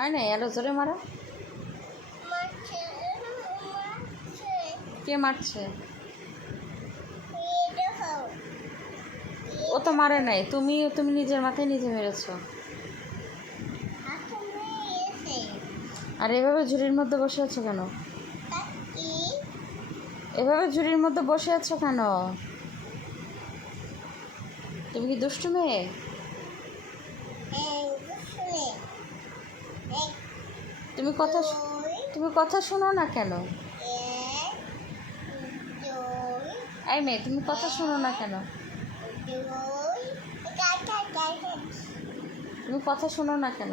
হয় নাই, আরো জোরে মারো। কে মারছে? ও তো মারে নাই, তুমি নিজের মাথায় নিজে মেরেছো। আর এভাবে ঝুড়ির মধ্যে বসে আছো কেন? এভাবে ঝুড়ির মধ্যে বসে আছো কেন? তুমি কি দুষ্টু মেয়ে? তুমি কথা শোনো না কেন? এই মেয়ে, তুমি কথা শোনো না কেন? তুমি কথা শোনো না কেন?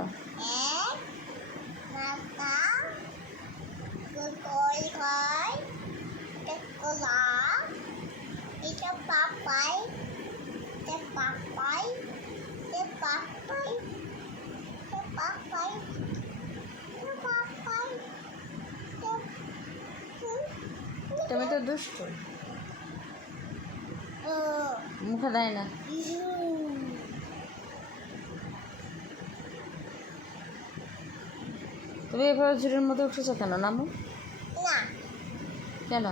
তুমি তো দুষ্টু, মুখে দেয় না। তুমি এভাবে ঝুড়ির মধ্যে উঠেছো কেন? নামো। কেন?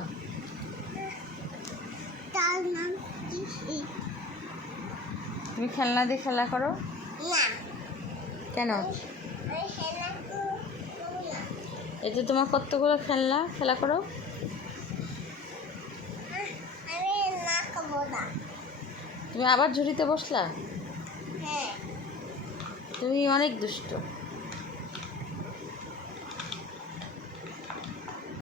তুমি খেলনা দিয়ে খেলা করো? কেন? এতে তোমার কতগুলো খেলা করো? তুমি আবার ঝুড়িতে বসলা? তুমি অনেক দুষ্ট।